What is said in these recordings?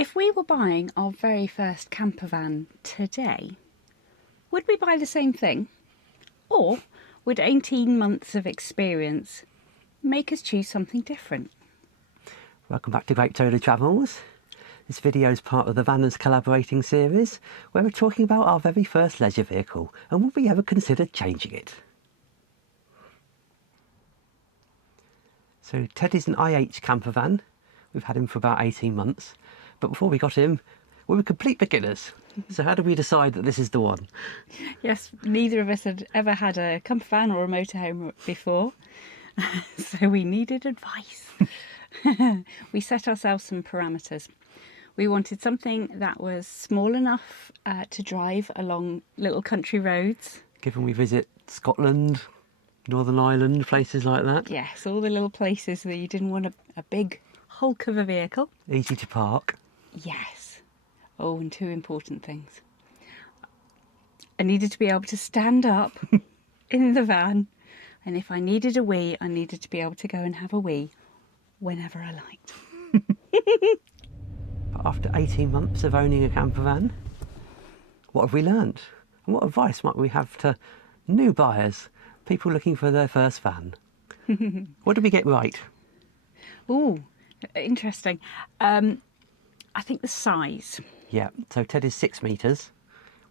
If we were buying our very first campervan today, would we buy the same thing? Or would 18 months of experience make us choose something different? Welcome back to Grape Travels. This video is part of the Vanners Collaborating series, where we're talking about our very first leisure vehicle and would we ever consider changing it. So Teddy's an IH campervan. We've had him for about 18 months. But before we got him, we were complete beginners. So how did we decide that this is the one? Yes, neither of us had ever had a campervan or a motorhome before, so we needed advice. We set ourselves some parameters. We wanted something that was small enough to drive along little country roads. Given we visit Scotland, Northern Ireland, places like that. Yes, all the little places that you didn't want a big hulk of a vehicle. Easy to park. Yes. Oh, and two important things. I needed to be able to stand up in the van, and if I needed a wee, I needed to be able to go and have a wee whenever I liked. But after 18 months of owning a campervan, what have we learned? And what advice might we have to new buyers, people looking for their first van? What did we get right? Oh, interesting. I think the size. Yeah, so Ted is 6 metres,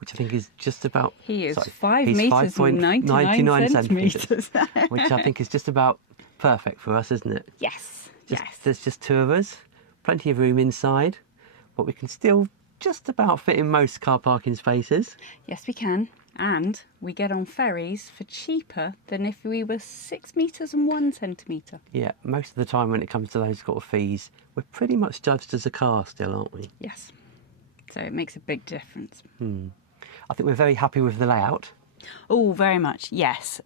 which I think is just about... He is sorry, 5 he's metres and 99 centimetres. Which I think is just about perfect for us, isn't it? Yes, Just, yes. There's just two of us, plenty of room inside, but we can still just about fit in most car parking spaces. Yes, we can. And we get on ferries for cheaper than if we were 6 metres and 1 centimetre. Yeah, most of the time when it comes to those sort of fees, we're pretty much judged as a car still, aren't we? Yes. So it makes a big difference. I think we're very happy with the layout. Oh, very much, yes.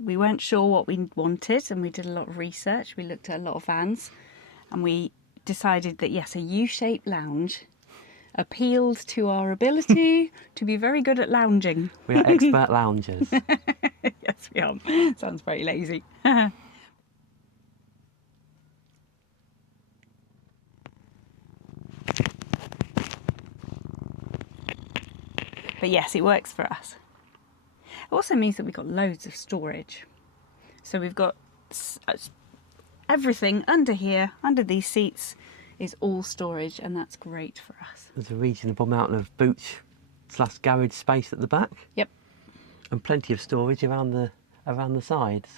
We weren't sure what we wanted and we did a lot of research. We looked at a lot of vans and we decided that, yes, a U-shaped lounge appealed to our ability to be very good at lounging. We are expert loungers. Yes, we are. Sounds very lazy. But yes, it works for us. It also means that we've got loads of storage. So we've got everything under here, under these seats, is all storage, and that's great for us. There's a reasonable amount of boot/garage space at the back. Yep. And plenty of storage around the sides.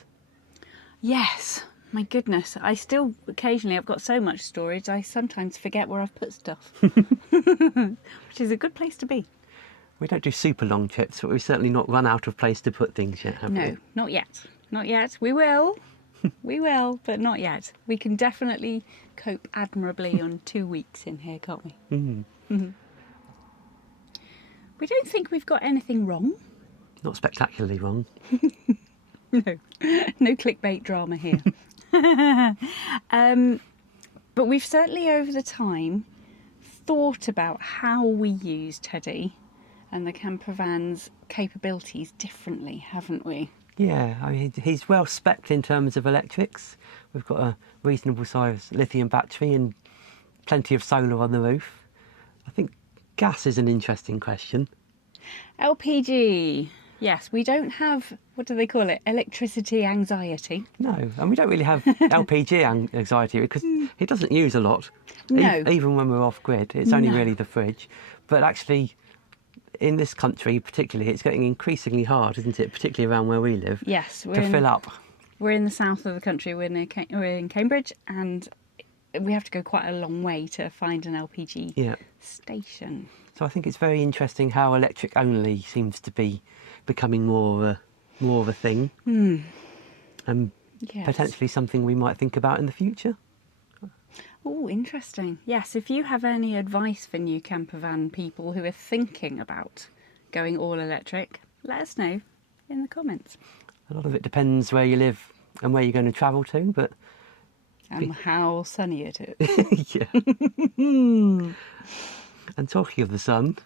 Yes, my goodness. I still, occasionally, I've got so much storage, I sometimes forget where I've put stuff. Which is a good place to be. We don't do super long trips, but we've certainly not run out of place to put things yet, have we? No, not yet. Not yet. We will. We will, but not yet. We can definitely cope admirably on 2 weeks in here, can't we? Mm-hmm. We don't think we've got anything wrong. Not spectacularly wrong. No, no clickbait drama here. But we've certainly over the time thought about how we use Teddy and the campervan's capabilities differently, haven't we? Yeah, I mean, he's well spec'd in terms of electrics. We've got a reasonable size lithium battery and plenty of solar on the roof. I think gas is an interesting question. LPG. Yes, we don't have, what do they call it, electricity anxiety. No, and we don't really have LPG anxiety because it doesn't use a lot. No. Even when we're off grid, it's only No. really the fridge. But actually, in this country particularly, it's getting increasingly hard, isn't it? Particularly around where we live. Yes, to fill up. We're in the south of the country. We're in Cambridge, and we have to go quite a long way to find an LPG station. So I think it's very interesting how electric only seems to be becoming more of a thing, and potentially something we might think about in the future. Oh, interesting. Yes, if you have any advice for new campervan people who are thinking about going all electric, let us know in the comments. A lot of it depends where you live and where you're going to travel to, but... And how sunny it is. Yeah. And talking of the sun...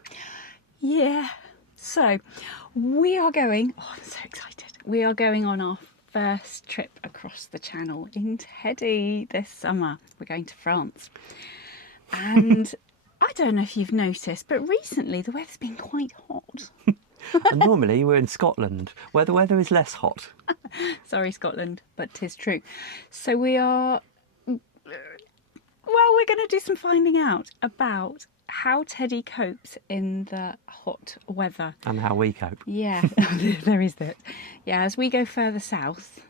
Yeah. So, we are going... Oh, I'm so excited. We are going on our first trip across the channel in Teddy this summer. We're going to France. And I I don't know if you've noticed, but recently the weather's been quite hot. And normally we're in Scotland, where the weather is less hot. Sorry, Scotland, but 'tis true. So we are... Well, we're going to do some finding out about how Teddy copes in the hot weather. And how we cope. Yeah, there is that. Yeah, as we go further south,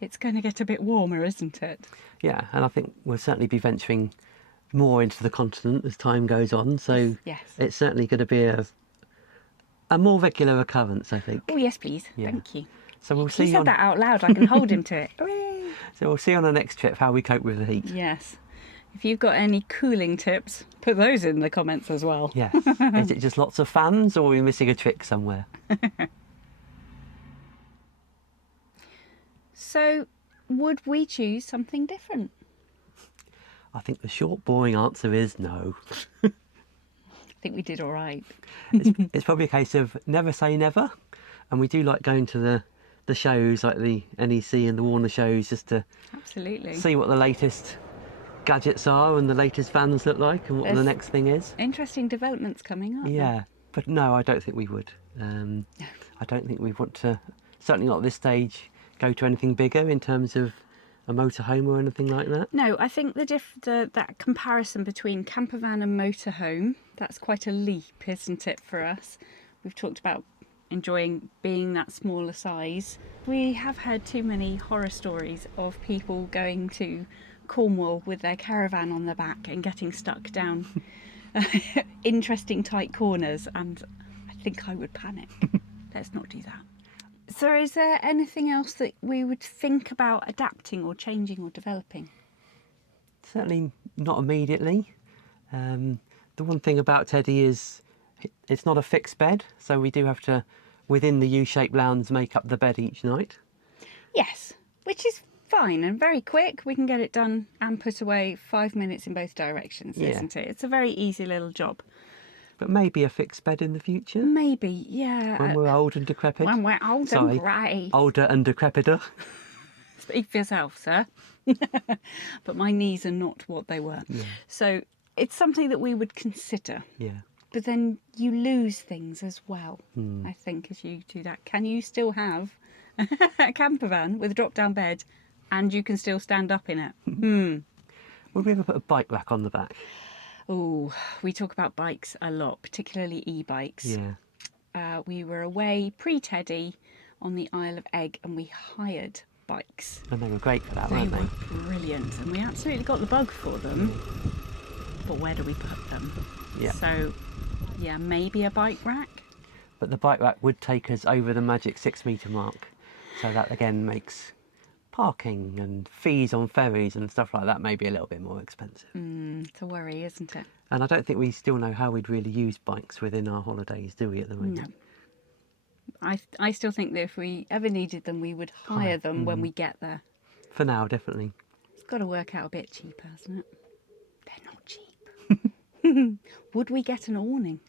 it's going to get a bit warmer, isn't it? Yeah, and I think we'll certainly be venturing more into the continent as time goes on. So Yes. it's certainly going to be a more regular occurrence, I think. Oh, yes, please. Yeah. Thank you. So we'll He see said on. that out loud. I can hold him to it. Hooray! So we'll see on our next trip how we cope with the heat. Yes. If you've got any cooling tips, put those in the comments as well. Yes. Is it just lots of fans, or are we missing a trick somewhere? So, would we choose something different? I think the short, boring answer is no. I think we did all right. It's probably a case of never say never, and we do like going to the shows like the NEC and the Warner shows just to Absolutely. see what the latest gadgets are and the latest vans look like and what the There's- next thing is. Interesting developments coming up. Yeah, but no, I don't think we would. I don't think we want to, certainly not at this stage, go to anything bigger in terms of a motorhome or anything like that. No, I think that comparison between campervan and motorhome, that's quite a leap, isn't it, for us? We've talked about enjoying being that smaller size. We have heard too many horror stories of people going to Cornwall with their caravan on their back and getting stuck down interesting tight corners, and I think I would panic. Let's not do that. So is there anything else that we would think about adapting or changing or developing? Certainly not immediately. The one thing about Teddy is it's not a fixed bed, so we do have to, within the U-shaped lounge, make up the bed each night. Yes, which is fine and very quick. We can get it done and put away 5 minutes in both directions, Yeah. isn't it? It's a very easy little job. But maybe a fixed bed in the future, Maybe, yeah. when we're old and decrepit. When we're old Sorry. and grey. Older and decrepiter. Speak for yourself, sir. But my knees are not what they were. Yeah. So it's something that we would consider. Yeah. But then you lose things as well, Hmm. I think, as you do that. Can you still have a camper van with a drop-down bed and you can still stand up in it? Would we ever put a bike rack on the back? Oh, we talk about bikes a lot, particularly e-bikes. Yeah. We were away pre-Teddy on the Isle of Egg and we hired bikes. And they were great for that, They weren't were they? brilliant and we absolutely got the bug for them. But where do we put them? Yeah. So, yeah, maybe a bike rack. But the bike rack would take us over the magic 6 metre mark. So that again makes parking and fees on ferries and stuff like that maybe a little bit more expensive. It's a worry, isn't it? And I don't think we still know how we'd really use bikes within our holidays, do we, at the moment? No. I still think that if we ever needed them, we would hire them when we get there. For now, definitely. It's got to work out a bit cheaper, hasn't it? They're not cheap. Would we get an awning?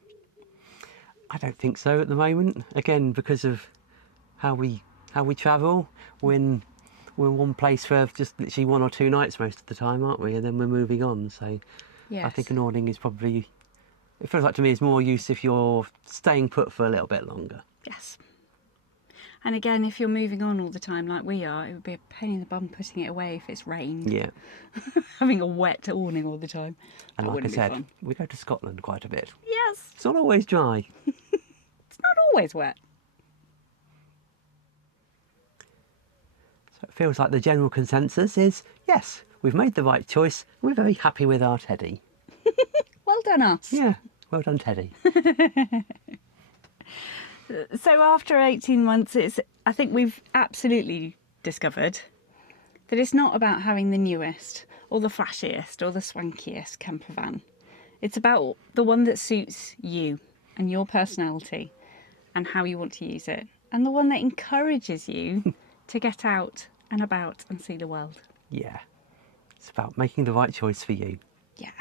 I don't think so at the moment. Again, because of how we travel. We're in one place for just literally 1 or 2 nights most of the time, aren't we? And then we're moving on. So Yes. I think an awning is probably, it feels like to me, is more use if you're staying put for a little bit longer. Yes. And again, if you're moving on all the time like we are, it would be a pain in the bum putting it away if it's rained. Yeah. Having a wet awning all the time. And That like I wouldn't be said, fun. we go to Scotland quite a bit. Yes. It's not always dry. It's not always wet. So it feels like the general consensus is, yes, we've made the right choice. We're very happy with our Teddy. Well done, us. Yeah, well done, Teddy. So after 18 months, I think we've absolutely discovered that it's not about having the newest or the flashiest or the swankiest camper van. It's about the one that suits you and your personality and how you want to use it, and the one that encourages you to get out and about and see the world. Yeah, it's about making the right choice for you. Yeah.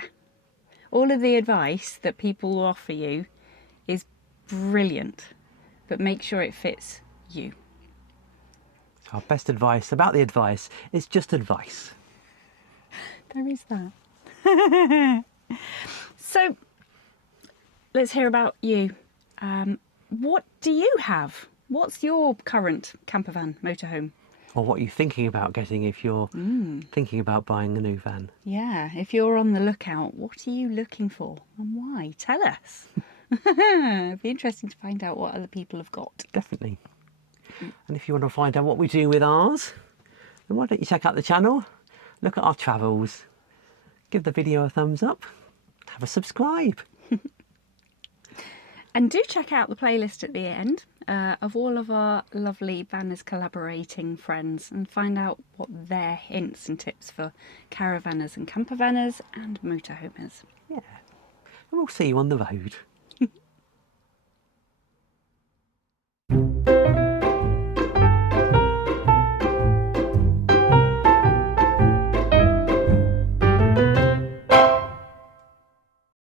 All of the advice that people will offer you is brilliant, but make sure it fits you. Our best advice about the advice is just advice. There is that. So, let's hear about you. What do you have? What's your current campervan, motorhome? Or what are you thinking about getting if you're thinking about buying a new van? Yeah, if you're on the lookout, what are you looking for and why? Tell us. It'd be interesting to find out what other people have got. Definitely. And if you want to find out what we do with ours, then why don't you check out the channel, look at our travels, give the video a thumbs up, have a subscribe. And do check out the playlist at the end of all of our lovely banners collaborating friends and find out what their hints and tips for caravanners and campervanners and motorhomers. Yeah. And we'll see you on the road.